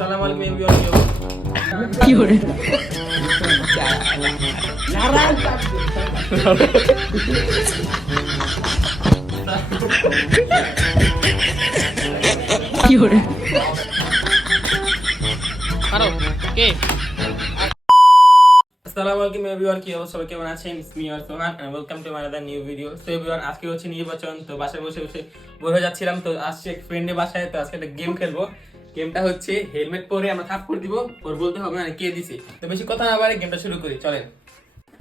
আসসালামু আলাইকুম এভরিওয়ান কি হরে কি হরে আরো কে আসসালামু আলাইকুম এভরিওয়ান কি অবস্থা সবাই কেমন আছেন it's me R Sohan and welcome to my other new video so everyone আজকে হচ্ছে নির্বাচন তো বাসায় বসে বসে বোর হয়ে যাচ্ছিলাম তো আসছে এক ফ্রেন্ডের বাসায় তো আজকে একটা গেম খেলবো গেমটা হচ্ছে হেলমেট পরে আমরা থাপ্পড় দিব ওর বলতে হবে না কে দিছে তো বেশি কথা না বাড়ে গেমটা শুরু করি চলেন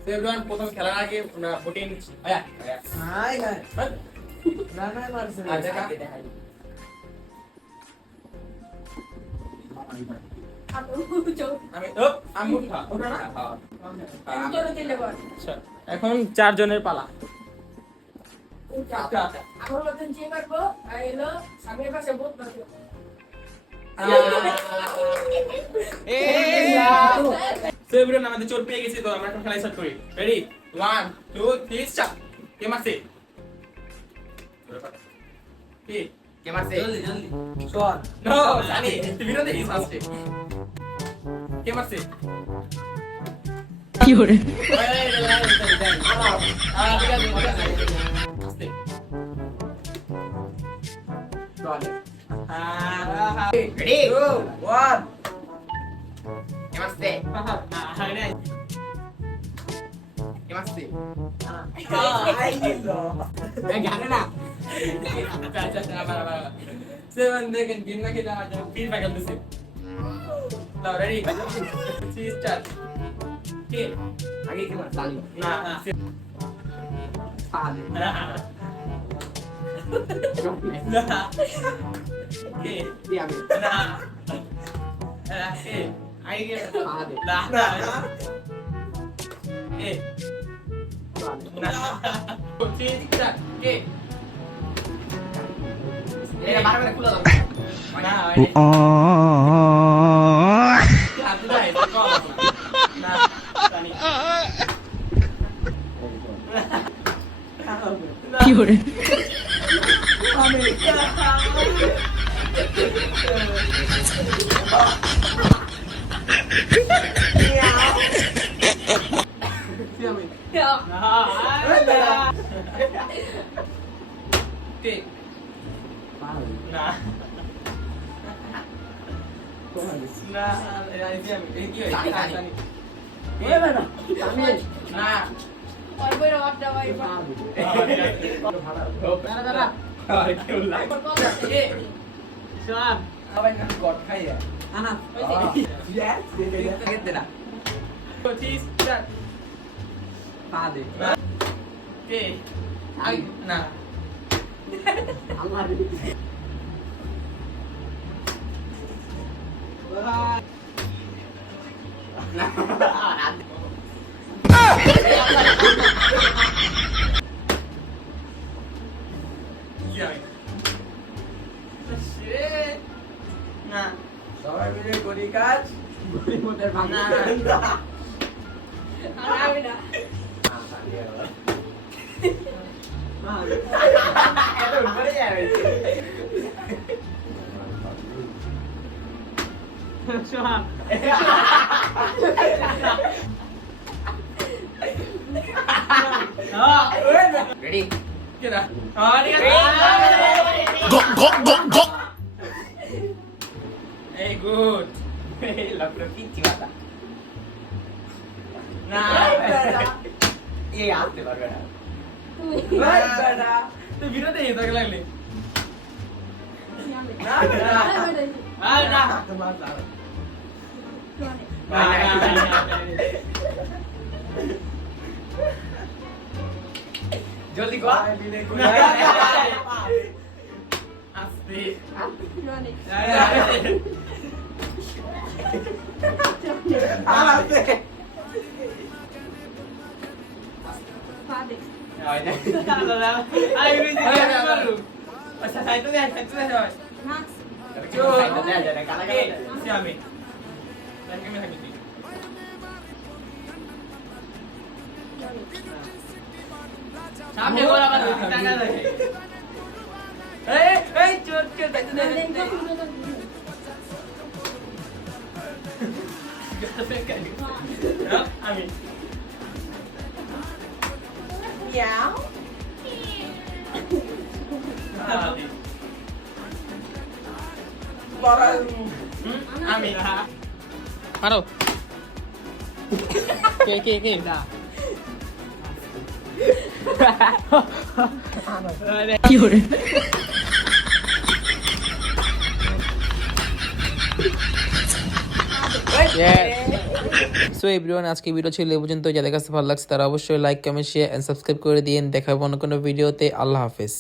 তো এভরিওয়ান প্রথম খেলার আগে আমরা প্রোটিন আয়া হাই হাই না না মারছে আচ্ছা কাকে দেখাই এখন 4 জনের পালা আমাদের চোর পেয়ে গেছি তো আমরা এখন খেলা স্টার্ট করি রেডি 1 2 3 স্টার্ট কে মারছে কে মারছে জলদি জলদি শট নো জানি তুই বিরোধী হিস আসছে কে মারছে কি হরে রেডি 1 কে মারছে কে মারছে জানে না আচ্ছা আচ্ছা আবার সেভেন দেখেন গেম না খেলা যায় ফির পাগল দিছে নাও রেডি সি স্টার্ট কে আগে কি মার চালু না পালে না কে দি আমি না কে আগে কি পালে না না কে না সি স্টার্ট কে এটা বারবার খুলে দাও না হাত দাও এটা না জানি কি হরে আমি না না এই যে আমি এই কি হয় জানি ওরে না আমি না ওই বড় আপডা ভাই দাঁড়া দাঁড়া আরে কি হলো এ শাম আবার না গট খাই না না ইয়েস দে না তো চিজ স্টার্ট পা দে কে আই না আমার না সবাই মিলে করি কাজ গরিব মোদের ভাঙা আমি না এত উপরে যাবে সোহান রেডি কেনা গো গো গো গো এই গুড এই লাগলো পিচ্চি কথা না এই আসতে পারবে না বেটা তুই বিরোধী হয়ে থাকলে লাগলে না না না তোমার জলদি গো আস্তে আস্তে আচ্ছা সাইড তো দে না চো দে দে কালা কালা সে আমি তাকে মে থাকি সামনে গোরা বাদ টাকা দেখে এই চোট কে দেখতে দে আমি Meow. আমি মারো কে কে কে কি করে সো এভরিওয়ান আজকে ভিডিও ছিল এই পর্যন্ত। যাদের কাছে ভালো লাগছে তারা অবশ্যই like comment share and subscribe করে দিন। দেখা হবে অন্য কোনো ভিডিওতে। আল্লাহ হাফেজ।